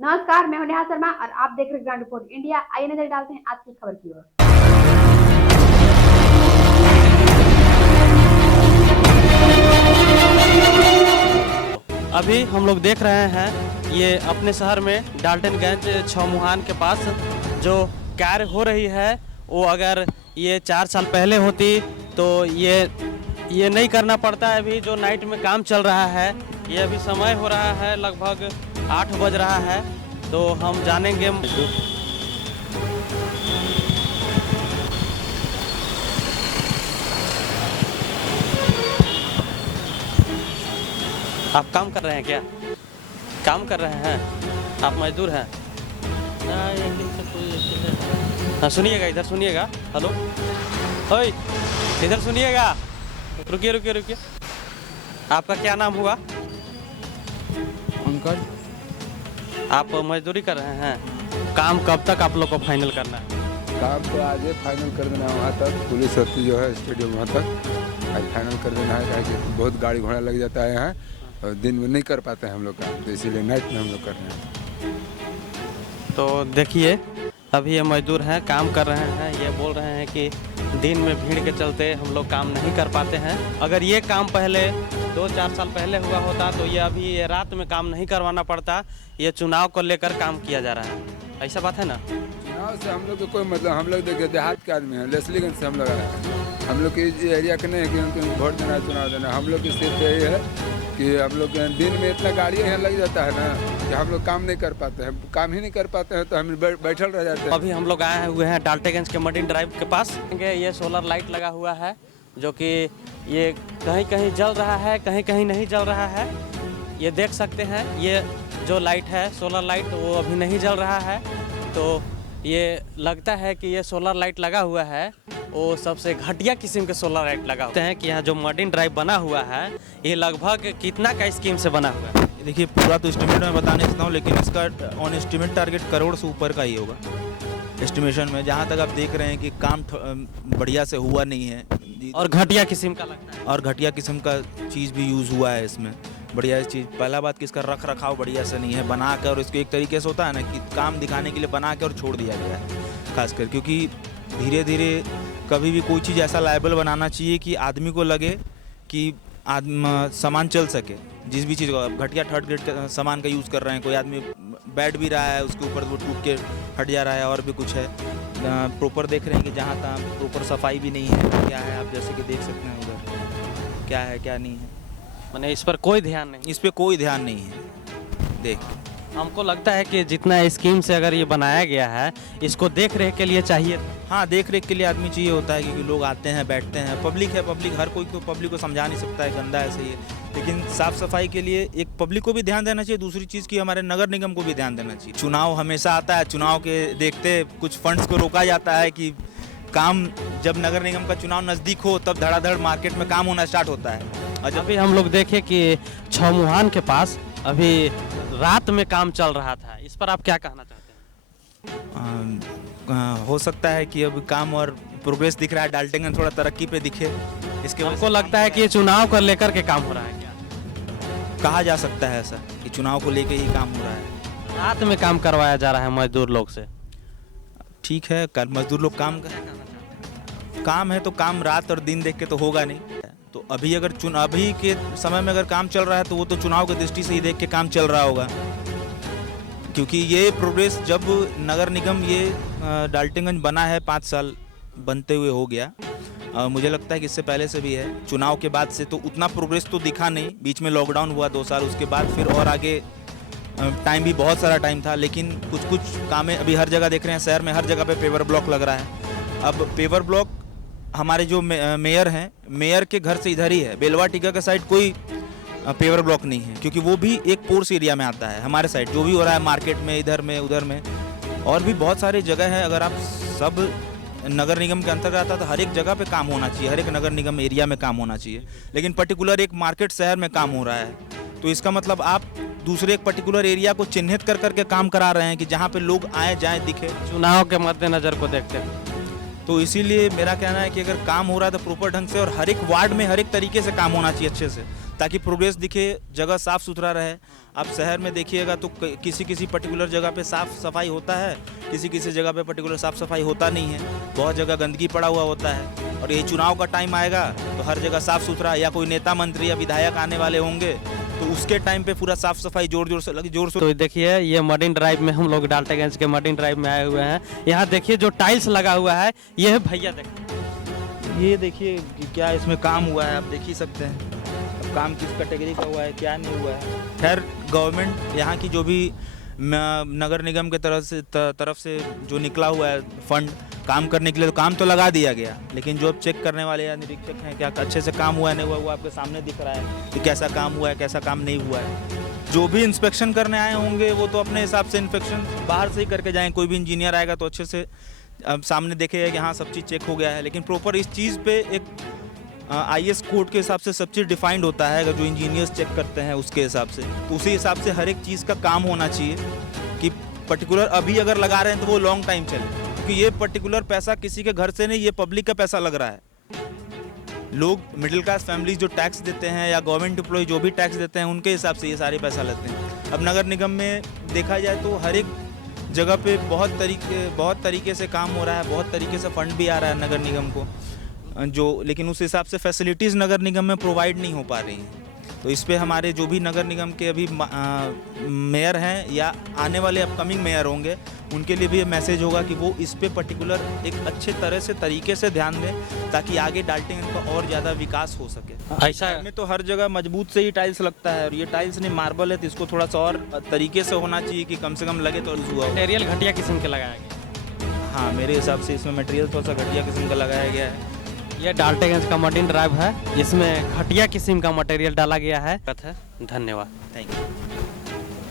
नमस्कार, मैं हूं नेहा शर्मा और आप देख रहे हैं ग्राउंड रिपोर्ट इंडिया। आइए नजर डालते हैं आज की खबर की ओर। अभी हम लोग देख रहे हैं ये अपने शहर में डाल्टनगंज छमुहान के पास जो कार्य हो रही है, वो अगर ये 4 साल पहले होती तो ये नहीं करना पड़ता। अभी जो नाइट में काम चल रहा है, ये अभी समय हो रहा है लगभग 8 बज रहा है, तो हम जानेंगे। आप काम कर रहे हैं क्या? काम कर रहे हैं? आप मजदूर हैं? हाँ, सुनिएगा, इधर सुनिएगा। हेलो, ओए, इधर सुनिएगा। रुकिए रुकिए रुकिए। आपका क्या नाम हुआ? अंकल। आप मजदूरी कर रहे हैं? काम कब तक आप लोग को फाइनल करना है? काम तो आज ही फाइनल कर देना है, वहाँ तक पुलिस होती जो है स्टेडियम वहाँ तक आज फाइनल कर देना है। कि बहुत गाड़ी घोड़ा लग जाता है यहाँ और दिन में नहीं कर पाते हैं हम लोग काम, तो इसीलिए नाइट में हम लोग कर रहे हैं। तो देखिए, अभी ये मजदूर हैं, काम कर रहे हैं। ये बोल रहे हैं कि दिन में भीड़ के चलते हम लोग काम नहीं कर पाते हैं। अगर ये काम पहले 2-4 साल पहले हुआ होता तो ये अभी ये रात में काम नहीं करवाना पड़ता। ये चुनाव को लेकर काम किया जा रहा है, ऐसा बात है ना? चुनाव से हम लोग को कोई मतलब, हम लोग देखिए देहात के आदमी हैं, लेसलीगंज से हम लोग आए हैं। हम लोग के एरिया के नहीं है कि उनको वोट देना है, चुनाव देना। हम लोग की सिर्फ यही है कि हम लोग दिन में इतना गाड़ी यहाँ लग जाता है ना कि हम लोग काम नहीं कर पाते हैं। काम ही नहीं कर पाते हैं तो हम बैठल रह जाते हैं। अभी हम लोग आए हुए हैं डाल्टनगंज के मरीन ड्राइव के पास। ये सोलर लाइट लगा हुआ है, जो कि ये कहीं कहीं जल रहा है, कहीं कहीं नहीं जल रहा है। ये देख सकते हैं, ये जो लाइट है सोलर लाइट, वो अभी नहीं जल रहा है। तो ये लगता है कि ये सोलर लाइट लगा हुआ है वो सबसे घटिया किस्म के सोलर लाइट लगा हुआ है। कि यहाँ जो मरीन ड्राइव बना हुआ है, ये लगभग कितना का स्कीम से बना हुआ है? देखिए, पूरा तो एस्टिमेट में बता नहीं सकता हूँ, लेकिन इसका ऑन एस्टिमेट टारगेट करोड़ से ऊपर का ही होगा एस्टिमेशन में। जहाँ तक आप देख रहे हैं कि काम बढ़िया से हुआ नहीं है और घटिया किस्म का लगता है। और घटिया किस्म का चीज़ भी यूज़ हुआ है इसमें। बढ़िया चीज़, पहला बात कि इसका रख रखाव बढ़िया से नहीं है। बना कर, और इसको एक तरीके से होता है ना कि काम दिखाने के लिए बना के और छोड़ दिया गया है खासकर, क्योंकि धीरे धीरे कभी भी कोई चीज़ ऐसा लायबल बनाना चाहिए कि आदमी को लगे कि सामान चल सके। जिस भी चीज़ को घटिया थर्ड ग्रेड का सामान का यूज़ कर रहे हैं, कोई आदमी बैठ भी रहा है उसके ऊपर वो टूट के हट जा रहा है, और भी कुछ है। प्रॉपर देख रहे हैं कि जहाँ तहाँ प्रॉपर सफाई भी नहीं है। क्या है, आप जैसे कि देख सकते हैं उधर क्या है क्या नहीं है, मैंने इस पर कोई ध्यान नहीं। इस पर कोई ध्यान नहीं है। देख, हमको लगता है कि जितना स्कीम से अगर ये बनाया गया है, इसको देख रेख के लिए चाहिए। हाँ, देख रेख के लिए आदमी चाहिए होता है, क्योंकि लोग आते हैं बैठते हैं। पब्लिक है, पब्लिक हर कोई तो पब्लिक को समझा नहीं सकता है गंदा है सही है, लेकिन साफ़ सफाई के लिए एक पब्लिक को भी ध्यान देना चाहिए। दूसरी चीज़ की हमारे नगर निगम को भी ध्यान देना चाहिए। चुनाव हमेशा आता है, चुनाव के देखते कुछ फंड्स को रोका जाता है कि काम, जब नगर निगम का चुनाव नज़दीक हो तब धड़ाधड़ मार्केट में काम होना स्टार्ट होता है। और जब अभी हम लोग देखे कि छमुहान के पास अभी रात में काम चल रहा था, इस पर आप क्या कहना चाहते हैं? हो सकता है कि अब काम और प्रोग्रेस दिख रहा है, डाल्टनगंज थोड़ा तरक्की पे दिखे, इसके वजह हमको से लगता है कि ये चुनाव को लेकर के काम हो रहा है क्या? कहा जा सकता है ऐसा कि चुनाव को लेके ही काम हो रहा है। रात में काम करवाया जा रहा है मजदूर लोग से। ठीक है, कर मजदूर लोग काम है तो काम रात और दिन देख के तो होगा नहीं। तो अभी अगर अभी के समय में अगर काम चल रहा है तो वो तो चुनाव की दृष्टि से ही देख के काम चल रहा होगा, क्योंकि ये प्रोग्रेस जब नगर निगम ये डाल्टनगंज बना है 5 साल बनते हुए हो गया। मुझे लगता है कि इससे पहले से भी है। चुनाव के बाद से तो उतना प्रोग्रेस तो दिखा नहीं, बीच में लॉकडाउन हुआ 2 साल, उसके बाद फिर और आगे टाइम भी बहुत सारा टाइम था, लेकिन कुछ कुछ कामें अभी हर जगह देख रहे हैं। शहर में हर जगह पे पेवर ब्लॉक लग रहा है। अब पेवर ब्लॉक हमारे जो मेयर हैं, मेयर के घर से इधर ही है, बेलवा टीका के साइड कोई पेवर ब्लॉक नहीं है, क्योंकि वो भी एक पोर्स एरिया में आता है। हमारे साइड जो भी हो रहा है मार्केट में, इधर में उधर में, और भी बहुत सारी जगह है। अगर आप सब नगर निगम के अंतर्गत आता है तो हर एक जगह पे काम होना चाहिए, हर एक नगर निगम एरिया में काम होना चाहिए, लेकिन पर्टिकुलर एक मार्केट शहर में काम हो रहा है। तो इसका मतलब आप दूसरे एक पर्टिकुलर एरिया को चिन्हित कर करके काम करा रहे हैं कि जहाँ पे लोग आए जाएँ दिखे, चुनाव के मद्देनजर को देखते हैं। तो इसीलिए मेरा कहना है कि अगर काम हो रहा है तो प्रॉपर ढंग से और हर एक वार्ड में हर एक तरीके से काम होना चाहिए अच्छे से, ताकि प्रोग्रेस दिखे, जगह साफ़ सुथरा रहे। आप शहर में देखिएगा तो किसी किसी पर्टिकुलर जगह पे साफ़ सफाई होता है, किसी किसी जगह पे पर्टिकुलर साफ़ सफाई होता नहीं है, बहुत जगह गंदगी पड़ा हुआ होता है। और ये चुनाव का टाइम आएगा तो हर जगह साफ़ सुथरा, या कोई नेता मंत्री या विधायक आने वाले होंगे तो उसके टाइम पे पूरा साफ़ सफाई जोर से लगी, जोर से। तो देखिए ये मरीन ड्राइव में हम लोग डाल्टनगंज के मरीन ड्राइव में आए हुए हैं। यहाँ देखिए जो टाइल्स लगा हुआ है, ये है भैया देखिए, ये देखिए कि क्या इसमें काम हुआ है, आप देख ही सकते हैं। अब काम किस कैटेगरी का हुआ है, क्या नहीं हुआ है। खैर गवर्नमेंट यहाँ की जो भी नगर निगम के तरफ से जो निकला हुआ है फंड काम करने के लिए, तो काम तो लगा दिया गया, लेकिन जो अब चेक करने वाले या निरीक्षक हैं क्या अच्छे से काम हुआ है नहीं हुआ, वो आपके सामने दिख रहा है कि कैसा काम हुआ है कैसा काम नहीं हुआ है। जो भी इंस्पेक्शन करने आए होंगे वो तो अपने हिसाब से इंस्पेक्शन बाहर से ही करके जाएँ। कोई भी इंजीनियर आएगा तो अच्छे से अब सामने देखेगा कि हाँ सब चीज़ चेक हो गया है, लेकिन प्रॉपर इस चीज़ पे एक IS कोड के हिसाब से सब चीज़ डिफाइंड होता है। अगर जो इंजीनियर्स चेक करते हैं उसके हिसाब से, तो उसी हिसाब से हर एक चीज़ का काम होना चाहिए कि पर्टिकुलर अभी अगर लगा रहे हैं तो वो लॉन्ग टाइम चले, क्योंकि ये पर्टिकुलर पैसा किसी के घर से नहीं, ये पब्लिक का पैसा लग रहा है। लोग मिडिल क्लास फैमिलीज जो टैक्स देते हैं या गवर्नमेंट एम्प्लॉय जो भी टैक्स देते हैं उनके हिसाब से ये सारे पैसा लेते हैं। अब नगर निगम में देखा जाए तो हर एक जगह पे बहुत तरीके से काम हो रहा है, बहुत तरीके से फंड भी आ रहा है नगर निगम को जो, लेकिन उस हिसाब से फैसिलिटीज़ नगर निगम में प्रोवाइड नहीं हो पा रही हैं। तो इस पे हमारे जो भी नगर निगम के अभी मेयर हैं या आने वाले अपकमिंग मेयर होंगे, उनके लिए भी ये मैसेज होगा कि वो इस पे पर्टिकुलर एक अच्छे तरह से तरीके से ध्यान दें ताकि आगे डाल्टनगंज का और ज़्यादा विकास हो सके। ऐसा में तो हर जगह मजबूत से ही टाइल्स लगता है, और ये टाइल्स नहीं मार्बल है, तो इसको थोड़ा सा और तरीके से होना चाहिए कि कम से कम लगे तो हुआ हो। मटेरियल घटिया किस्म के लगाया गया। हाँ, मेरे हिसाब से इसमें मटेरियल थोड़ा सा घटिया किस्म का लगाया गया है। ये डाल्टनगंज का मरीन ड्राइव है, इसमें घटिया किस्म का मटेरियल डाला गया है। धन्यवाद। Thank you.